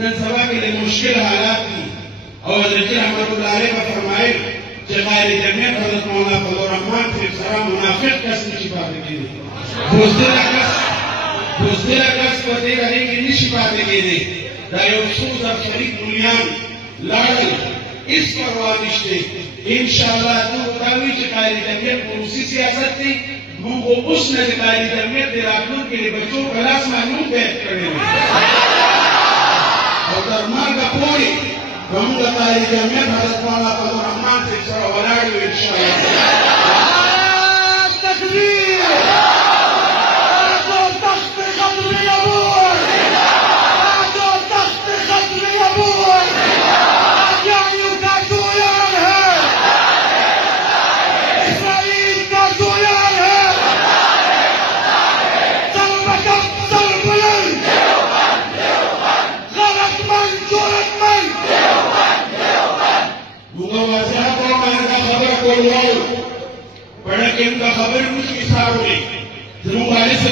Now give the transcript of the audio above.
न सभा के लिए मुश्किल हालात की और रहमतुल्लाह अलैह का फरमाए जगायर जमीयत हजरत मौलाना फजल रहमान से सारा मुनाफिक कसम छिपाते के लिए बुज़दिल कस पते रहे कि नहीं छिपाते के लिए दायोसूस अब शरीक मुलियान लाडल इस परवानिश थे इंशाअल्लाह तो बतावी जगायर जमीयत रूसी सियासत थी वो उस जगायर जमीयत राखून के लिए बच्चों क्लास मालूम बैठ करेंगे और दरमार का पूरी हम जगायर जमीयत हजरत मौलाना फजल रहमान से सारा वलाड इंशाअल्लाह तकबीर खबर कुछ हिसाब नहीं जरूर वाले से